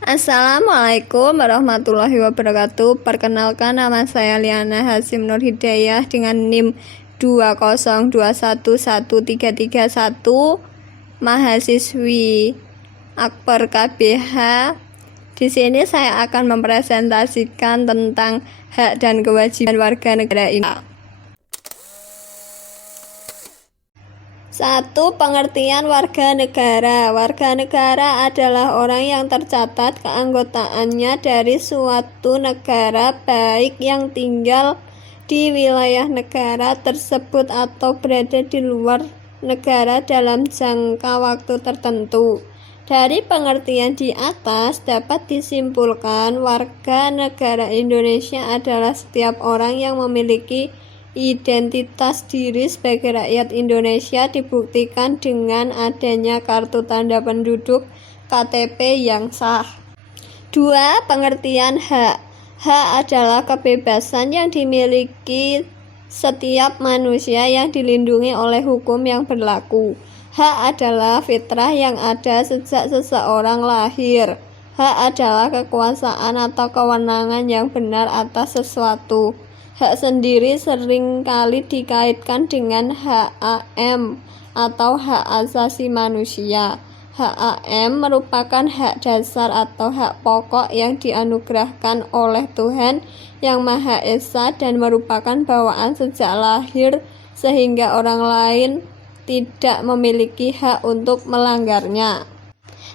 Assalamualaikum warahmatullahi wabarakatuh. Perkenalkan, nama saya Liana Hasim Nur Hidayah dengan NIM 202113331, mahasiswi Akper KBH. Di sini saya akan mempresentasikan tentang hak dan kewajiban warga negara Indonesia. 1. Pengertian warga negara. Warga negara adalah orang yang tercatat keanggotaannya dari suatu negara, baik yang tinggal di wilayah negara tersebut atau berada di luar negara dalam jangka waktu tertentu. Dari pengertian di atas dapat disimpulkan warga negara Indonesia adalah setiap orang yang memiliki identitas diri sebagai rakyat Indonesia, dibuktikan dengan adanya kartu tanda penduduk KTP yang sah. 2. Pengertian hak. Hak adalah kebebasan yang dimiliki setiap manusia yang dilindungi oleh hukum yang berlaku. Hak adalah fitrah yang ada sejak seseorang lahir. Hak adalah kekuasaan atau kewenangan yang benar atas sesuatu. Hak sendiri seringkali dikaitkan dengan HAM atau hak asasi manusia. HAM merupakan hak dasar atau hak pokok yang dianugerahkan oleh Tuhan Yang Maha Esa dan merupakan bawaan sejak lahir sehingga orang lain tidak memiliki hak untuk melanggarnya.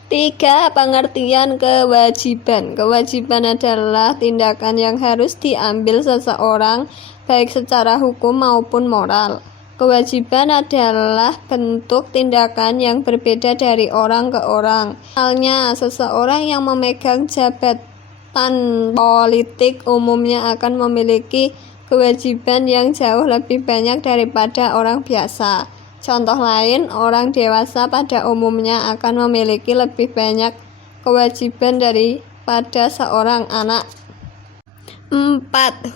3. Pengertian kewajiban. Kewajiban adalah tindakan yang harus diambil seseorang baik secara hukum maupun moral. Kewajiban adalah bentuk tindakan yang berbeda dari orang ke orang. Misalnya, seseorang yang memegang jabatan politik umumnya akan memiliki kewajiban yang jauh lebih banyak daripada orang biasa. Contoh lain, orang dewasa pada umumnya akan memiliki lebih banyak kewajiban daripada seorang anak. 4.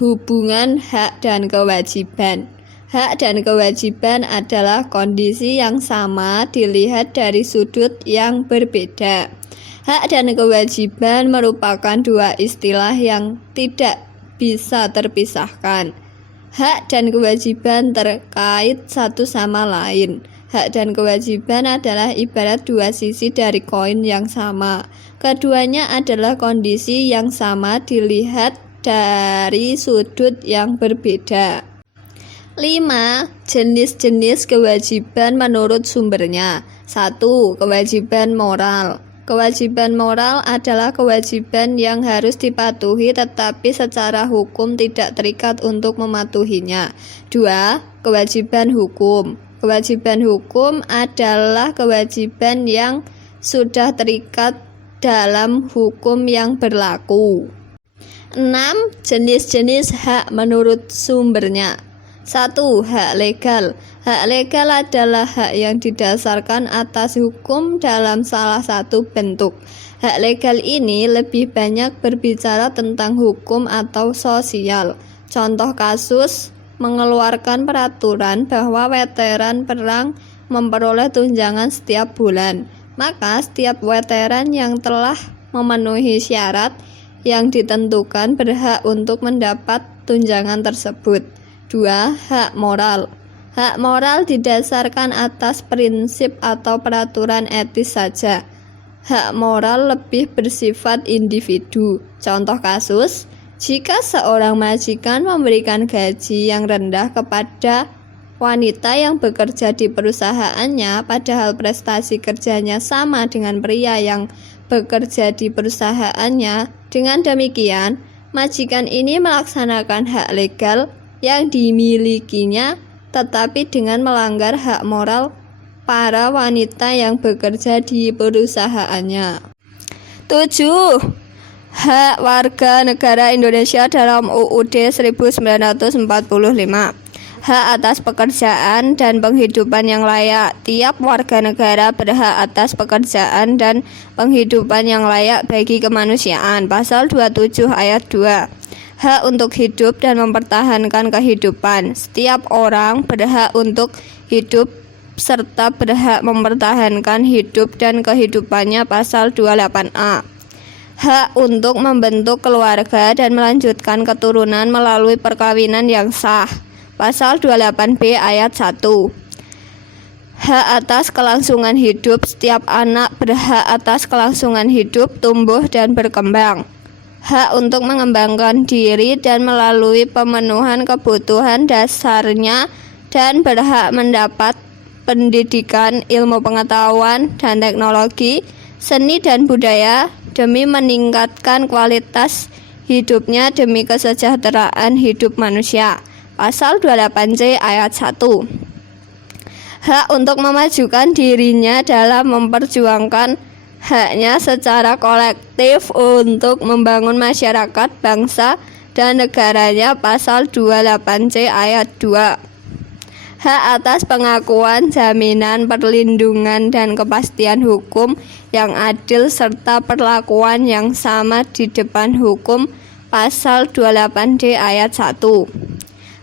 Hubungan hak dan kewajiban. Hak dan kewajiban adalah kondisi yang sama dilihat dari sudut yang berbeda. Hak dan kewajiban merupakan dua istilah yang tidak bisa terpisahkan. Hak dan kewajiban terkait satu sama lain. Hak dan kewajiban adalah ibarat dua sisi dari koin yang sama. Keduanya adalah kondisi yang sama dilihat dari sudut yang berbeda. 5. Jenis-jenis kewajiban menurut sumbernya. 1. Kewajiban moral. Kewajiban moral adalah kewajiban yang harus dipatuhi tetapi secara hukum tidak terikat untuk mematuhinya. 2. Kewajiban hukum. Kewajiban hukum adalah kewajiban yang sudah terikat dalam hukum yang berlaku. 6. Jenis-jenis hak menurut sumbernya. 1. Hak legal. Hak legal adalah hak yang didasarkan atas hukum dalam salah satu bentuk. Hak legal ini lebih banyak berbicara tentang hukum atau sosial. Contoh kasus, mengeluarkan peraturan bahwa veteran perang memperoleh tunjangan setiap bulan. Maka setiap veteran yang telah memenuhi syarat yang ditentukan berhak untuk mendapat tunjangan tersebut. 2. Hak moral. Hak moral didasarkan atas prinsip atau peraturan etis saja. Hak moral lebih bersifat individu. Contoh kasus, jika seorang majikan memberikan gaji yang rendah kepada wanita yang bekerja di perusahaannya, padahal prestasi kerjanya sama dengan pria yang bekerja di perusahaannya. Dengan demikian, majikan ini melaksanakan hak legal yang dimilikinya, tetapi dengan melanggar hak moral para wanita yang bekerja di perusahaannya. 7. Hak warga negara Indonesia dalam UUD 1945. Hak atas pekerjaan dan penghidupan yang layak. Tiap warga negara berhak atas pekerjaan dan penghidupan yang layak bagi kemanusiaan. Pasal 27 ayat 2. Hak untuk hidup dan mempertahankan kehidupan. Setiap orang berhak untuk hidup serta berhak mempertahankan hidup dan kehidupannya. Pasal 28A. Hak untuk membentuk keluarga dan melanjutkan keturunan melalui perkawinan yang sah. Pasal 28B ayat 1. Hak atas kelangsungan hidup. Setiap anak berhak atas kelangsungan hidup, tumbuh dan berkembang. Hak untuk mengembangkan diri dan melalui pemenuhan kebutuhan dasarnya dan berhak mendapat pendidikan, ilmu pengetahuan dan teknologi, seni dan budaya demi meningkatkan kualitas hidupnya demi kesejahteraan hidup manusia. Pasal 28C ayat 1. Hak untuk memajukan dirinya dalam memperjuangkan haknya secara kolektif untuk membangun masyarakat, bangsa, dan negaranya. Pasal 28C ayat 2. Hak atas pengakuan, jaminan, perlindungan, dan kepastian hukum yang adil serta perlakuan yang sama di depan hukum. Pasal 28D ayat 1.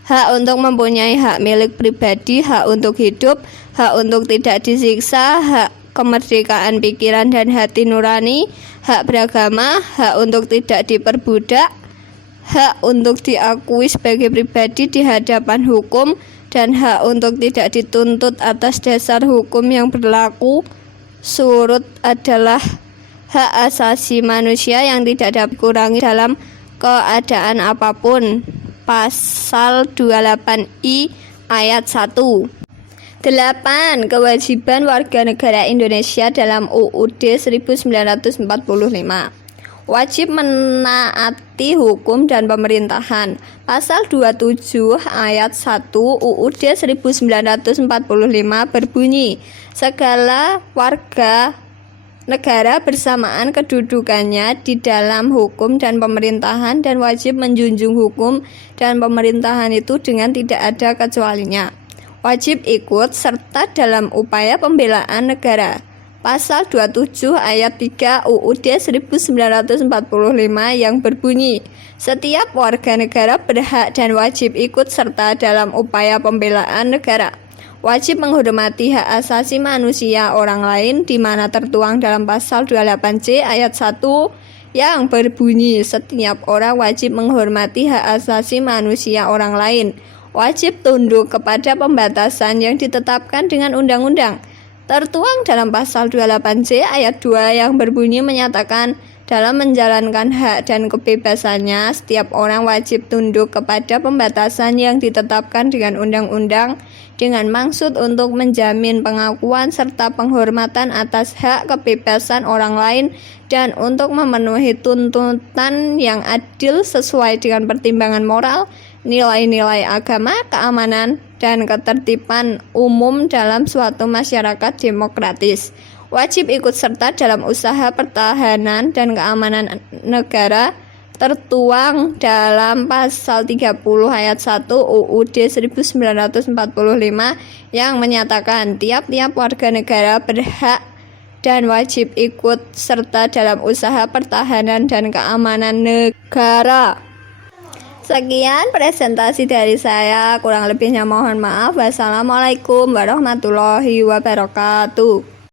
Hak untuk mempunyai hak milik pribadi, hak untuk hidup, hak untuk tidak disiksa, hak kemerdekaan pikiran dan hati nurani, hak beragama, hak untuk tidak diperbudak, hak untuk diakui sebagai pribadi di hadapan hukum, dan hak untuk tidak dituntut atas dasar hukum yang berlaku surut adalah hak asasi manusia yang tidak dapat dikurangi dalam keadaan apapun. Pasal 28I ayat 1. 8. Kewajiban warga negara Indonesia dalam UUD 1945. Wajib menaati hukum dan pemerintahan. Pasal 27 ayat 1 UUD 1945 berbunyi, segala warga negara bersamaan kedudukannya di dalam hukum dan pemerintahan dan wajib menjunjung hukum dan pemerintahan itu dengan tidak ada kecualinya. Wajib ikut serta dalam upaya pembelaan negara. Pasal 27 ayat 3 UUD 1945 yang berbunyi, setiap warga negara berhak dan wajib ikut serta dalam upaya pembelaan negara. Wajib menghormati hak asasi manusia orang lain di mana tertuang dalam pasal 28C ayat 1 yang berbunyi, setiap orang wajib menghormati hak asasi manusia orang lain. Wajib tunduk kepada pembatasan yang ditetapkan dengan undang-undang. Tertuang dalam pasal 28C ayat 2 yang berbunyi menyatakan, dalam menjalankan hak dan kebebasannya, setiap orang wajib tunduk kepada pembatasan yang ditetapkan dengan undang-undang dengan maksud untuk menjamin pengakuan serta penghormatan atas hak kebebasan orang lain dan untuk memenuhi tuntutan yang adil sesuai dengan pertimbangan moral, nilai-nilai agama, keamanan, dan ketertiban umum dalam suatu masyarakat demokratis. Wajib ikut serta dalam usaha pertahanan dan keamanan negara tertuang dalam pasal 30 ayat 1 UUD 1945 yang menyatakan tiap-tiap warga negara berhak dan wajib ikut serta dalam usaha pertahanan dan keamanan negara. Sekian presentasi dari saya, kurang lebihnya mohon maaf. Wassalamualaikum warahmatullahi wabarakatuh.